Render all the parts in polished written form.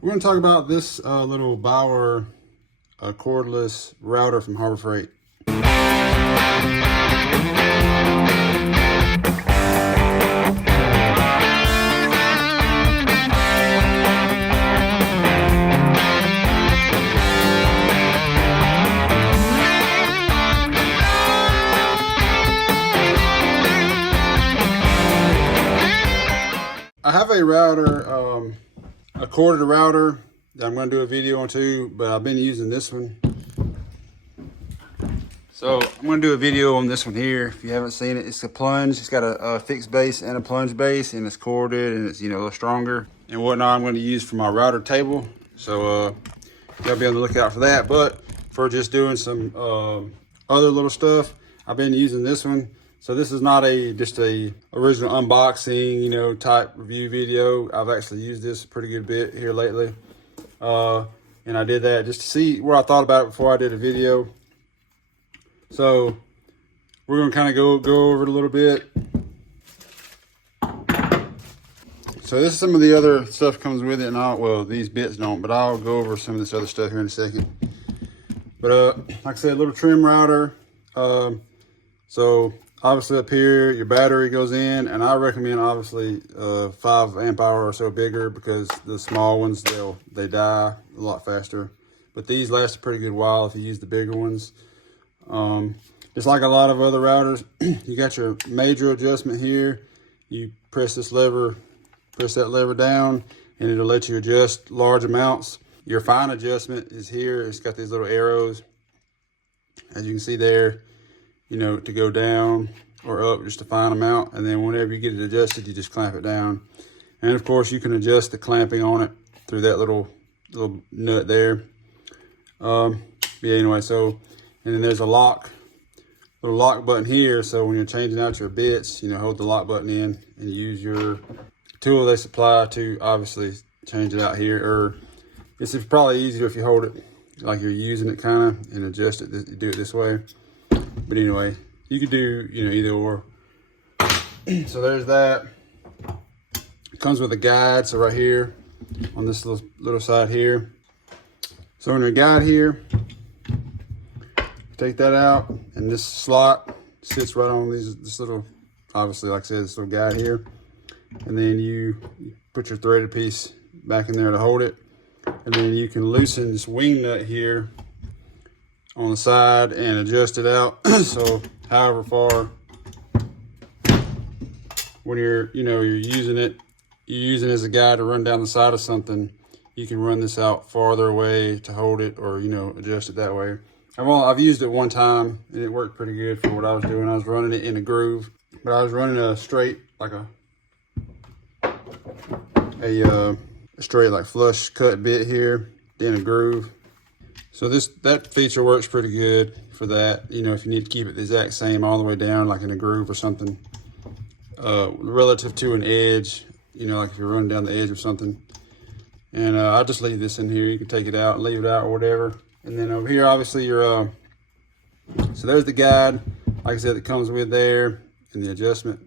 We're going to talk about this little Bauer cordless router from Harbor Freight. I have a router, a corded router that I'm going to do a video on too, but I've been using this one. So I'm going to do a video on this one here. If you haven't seen it, it's a plunge. It's got a fixed base and a plunge base, and it's corded, and it's, you know, a little stronger and whatnot. I'm going to use for my router table. So gotta be on the lookout for that. But for just doing some other little stuff, I've been using this one. So this is not just a original unboxing, you know, type review video. I've actually used this a pretty good bit here lately. And I did that just to see what I thought about it before I did a video. So we're gonna kind of go over it a little bit. So this is some of the other stuff comes with it, and well, these bits don't, but I'll go over some of this other stuff here in a second. But like I said, a little trim router. So obviously up here, your battery goes in, and I recommend obviously 5 amp hour or so bigger, because the small ones, they die a lot faster. But these last a pretty good while if you use the bigger ones. Just like a lot of other routers, you got your major adjustment here. You press that lever down, and it'll let you adjust large amounts. Your fine adjustment is here. It's got these little arrows, as you can see there, you know, to go down or up, just a fine amount. And then whenever you get it adjusted, you just clamp it down. And of course you can adjust the clamping on it through that little nut there. Yeah, anyway, so, and then there's a little lock button here. So when you're changing out your bits, you know, hold the lock button in and use your tool they supply to obviously change it out here. Or it's probably easier if you hold it like you're using it kind of, and adjust it, do it this way. But anyway, you could do, you know, either or. So there's that. It comes with a guide. So right here on this little side here. So in your guide here, take that out, and this slot sits right on this little, obviously, like I said, this little guide here. And then you put your threaded piece back in there to hold it. And then you can loosen this wing nut here on the side and adjust it out. So however far, when you're using it as a guide to run down the side of something, you can run this out farther away to hold it, or, you know, adjust it that way. I've used it one time, and it worked pretty good for what I was doing. I was running it in a groove, but I was running a straight, like a straight, like flush cut bit here in a groove. So that feature works pretty good for that. You know, if you need to keep it the exact same all the way down, like in a groove or something, relative to an edge, you know, like if you're running down the edge of something. And I'll just leave this in here. You can take it out, leave it out, or whatever. And then over here, obviously, so there's the guide, like I said, that comes with there, and the adjustment.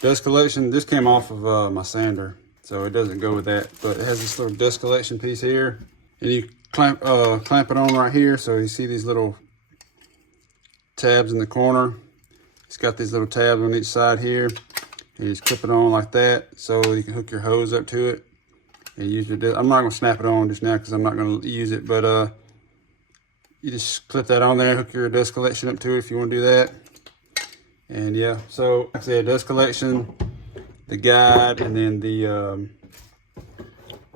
Dust collection, this came off of my sander, so it doesn't go with that. But it has this little dust collection piece here, and you clamp it on right here. So you see these little tabs in the corner. It's got these little tabs on each side here, and you just clip it on like that, so you can hook your hose up to it and use your I'm not going to snap it on just now because I'm not going to use it, but you just clip that on there, hook your dust collection up to it if you want to do that. And yeah, so like I said, dust collection, the guide, and then the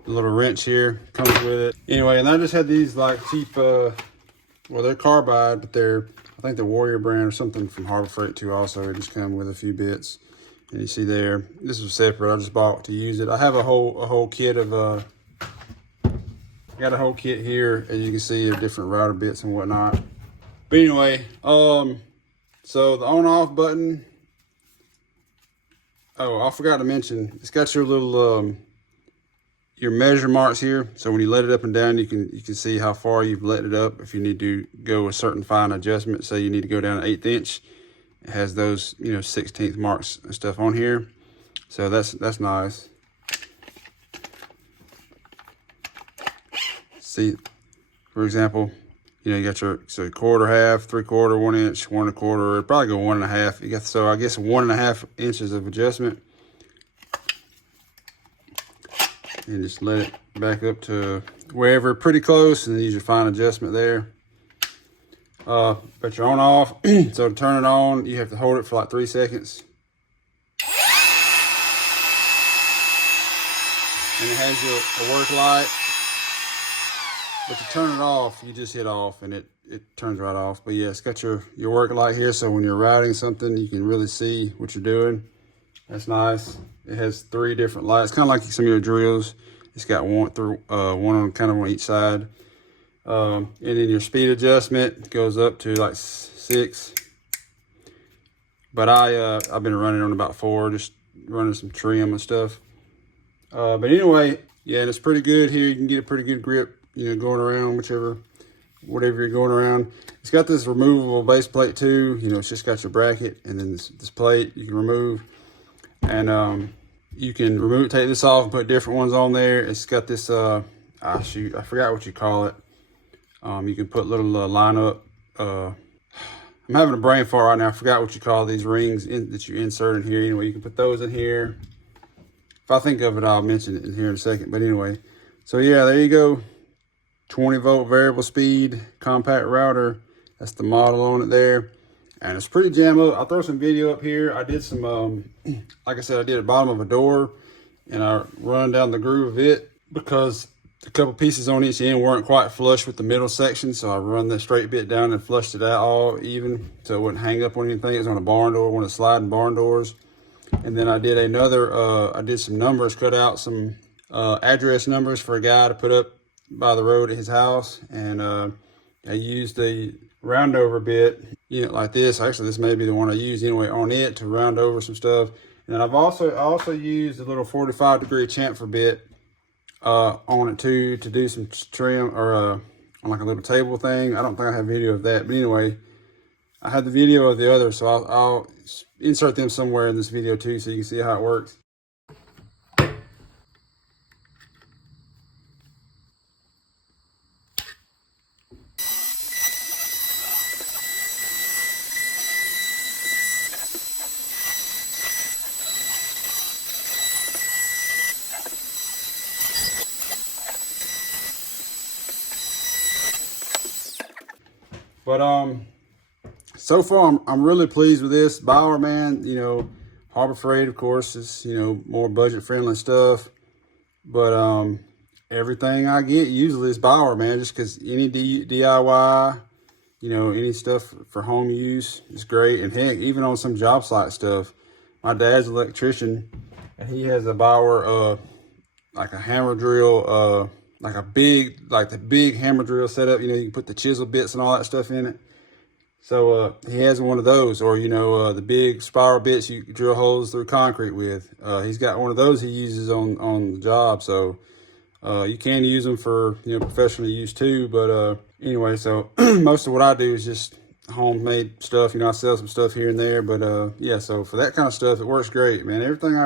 little wrench here comes with it. Anyway, and I just had these like cheap, well, they're carbide, but I think they're Warrior brand or something from Harbor Freight too also. It just come with a few bits. And you see there, this was separate. I just bought to use it. I have a whole kit of, got a whole kit here, as you can see, of different router bits and whatnot. But anyway, so the on-off button, oh, I forgot to mention, it's got your little, your measure marks here. So when you let it up and down, you can see how far you've let it up. If you need to go a certain fine adjustment, say you need to go down an 1/8 inch, it has those, 16th marks and stuff on here. So that's nice. See, for example, you know, you got your, so 1/4, 1/2, 3/4, 1 inch, 1 1/4, it'd probably go 1 1/2. You got, so I guess 1 1/2 inches of adjustment. And just let it back up to wherever, pretty close, and use your fine adjustment there. But you're on off. So to turn it on, you have to hold it for like 3 seconds. And it has your a work light. But to turn it off, you just hit off and it turns right off. But yeah, it's got your work light here, so when you're routing something, you can really see what you're doing. That's nice. It has 3 different lights, kind of like some of your drills. It's got one on kind of on each side. And then your speed adjustment goes up to like 6. But I've been running on about 4, just running some trim and stuff. But anyway, yeah, and it's pretty good here. You can get a pretty good grip, you know, going around whatever you're going around. It's got this removable base plate too. You know, it's just got your bracket and then this plate you can remove. And you can remove, take this off and put different ones on there. It's got this, I forgot what you call it. You can put little line up. I'm having a brain fart right now. I forgot what you call these rings that you insert in here. Anyway, you can put those in here. If I think of it, I'll mention it in here in a second. But anyway, so yeah, there you go. 20-volt variable speed compact router. That's the model on it there. And it's pretty jam up. I'll throw some video up here. I did some, like I said, I did the bottom of a door and I run down the groove of it because a couple pieces on each end weren't quite flush with the middle section. So I run the straight bit down and flushed it out all even so it wouldn't hang up on anything. It was on a barn door, one of the sliding barn doors. And then I did I did some numbers, cut out some address numbers for a guy to put up by the road at his house. And I used the round over bit, you know, like this. Actually, this may be the one I used anyway on it to round over some stuff. And then I also used a little 45-degree chamfer bit on it too to do some trim or on like a little table thing. I don't think I have video of that, but anyway, I had the video of the other, so I'll insert them somewhere in this video too so you can see how it works. But so far I'm really pleased with this. Bauer, man, you know, Harbor Freight, of course, is, you know, more budget friendly stuff. But everything I get usually is Bauer, man, just because any DIY, you know, any stuff for home use is great. And heck, even on some job site stuff, my dad's an electrician and he has a Bauer, like a hammer drill, like the big hammer drill setup. You know, you can put the chisel bits and all that stuff in it. So he has one of those, or, you know, the big spiral bits you drill holes through concrete with. He's got one of those he uses on the job. So you can use them for, you know, professional use too. But anyway, so most of what I do is just homemade stuff. You know, I sell some stuff here and there. But yeah, so for that kind of stuff, it works great, man. Everything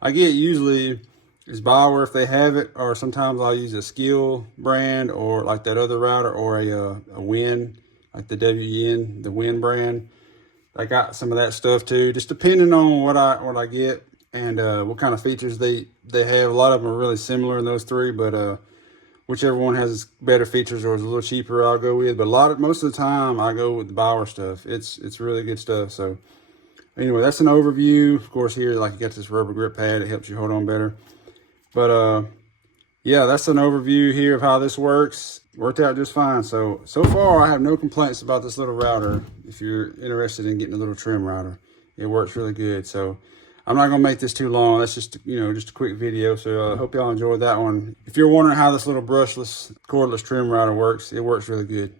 I get usually is Bauer if they have it, or sometimes I'll use a Skill brand or like that other router, or a Win, like the WN, the Win brand. I got some of that stuff too, just depending on what I get and what kind of features they have. A lot of them are really similar in those 3, but whichever one has better features or is a little cheaper, I'll go with. But most of the time I go with the Bauer stuff. It's really good stuff. So anyway, that's an overview. Of course, here, like, you got this rubber grip pad. It helps you hold on better. But yeah, that's an overview here of how this works. Worked out just fine. So far I have no complaints about this little router. If you're interested in getting a little trim router, it works really good. So I'm not gonna make this too long. That's just, you know, just a quick video. So I hope y'all enjoyed that one. If you're wondering how this little brushless cordless trim router works, it works really good.